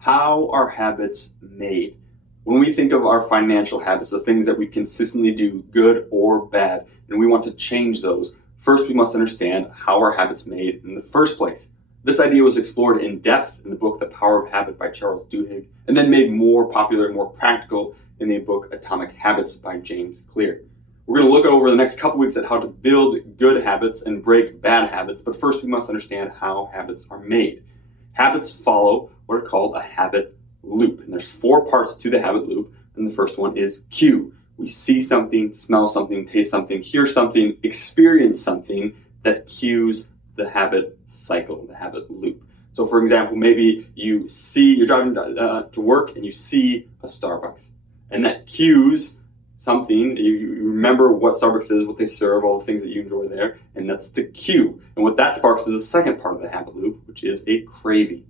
How are habits made? When we think of our financial habits, the things that we consistently do, good or bad, and we want to change those, first we must understand how are habits made in the first place. This idea was explored in depth in the book The Power of Habit by Charles Duhigg, and then made more popular and more practical in the book Atomic Habits by James Clear. We're going to look over the next couple weeks at how to build good habits and break bad habits, but first we must understand how habits are made. Habits follow what are called a habit loop, and there's 4 parts to the habit loop, and the first one is cue. We see something, smell something, taste something, hear something, experience something that cues the habit cycle, the habit loop. So for example, maybe you're driving to work and you see a Starbucks, and that cues something. You remember what Starbucks is, what they serve, all the things that you enjoy there, and that's the cue. And what that sparks is the second part of the habit loop, which is a craving.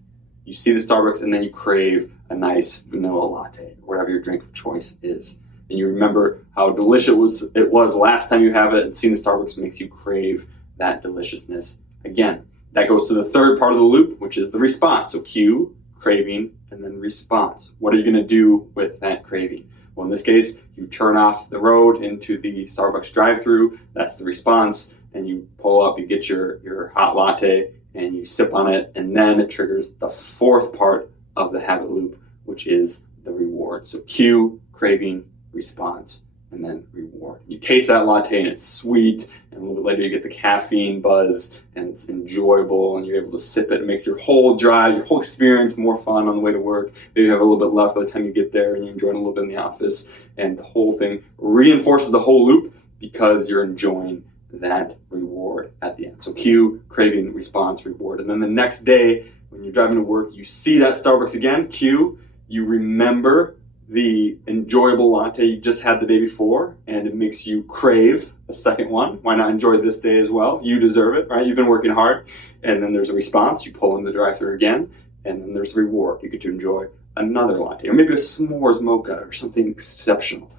You see the Starbucks and then you crave a nice vanilla latte, or whatever your drink of choice is. And you remember how delicious it was last time you have it, and seeing the Starbucks makes you crave that deliciousness again. That goes to the third part of the loop, which is the response. So cue, craving, and then response. What are you going to do with that craving? Well, in this case, you turn off the road into the Starbucks drive-thru. That's the response. And you pull up, you get your hot latte, and you sip on it. And then it triggers the fourth part of the habit loop, which is the reward. So cue, craving, response, and then reward. You taste that latte and it's sweet, and a little bit later you get the caffeine buzz and it's enjoyable, and you're able to sip it. It makes your whole drive, your whole experience more fun on the way to work. Maybe you have a little bit left by the time you get there and you enjoy it a little bit in the office, and the whole thing reinforces the whole loop because you're enjoying that reward at the end. So cue, craving, response, reward. And then the next day when you're driving to work, you see that Starbucks again, cue, you remember the enjoyable latte you just had the day before, and it makes you crave a second one. Why not enjoy this day as well? You deserve it, right? You've been working hard. And then there's a response. You pull in the drive-thru again, and then there's the reward. You get to enjoy another latte, or maybe a s'mores mocha or something exceptional.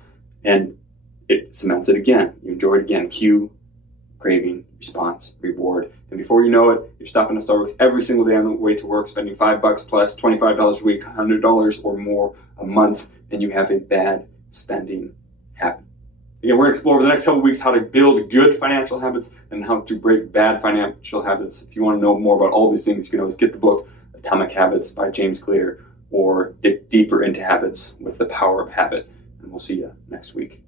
And it cements it again. You enjoy it again. Cue, craving, response, reward. And before you know it, you're stopping at Starbucks every single day on the way to work, spending $5 plus $25 a week, $100 or more a month, and you have a bad spending habit. Again, we're going to explore over the next couple of weeks how to build good financial habits and how to break bad financial habits. If you want to know more about all these things, you can always get the book Atomic Habits by James Clear, or dig deeper into habits with The Power of Habit. And we'll see you next week.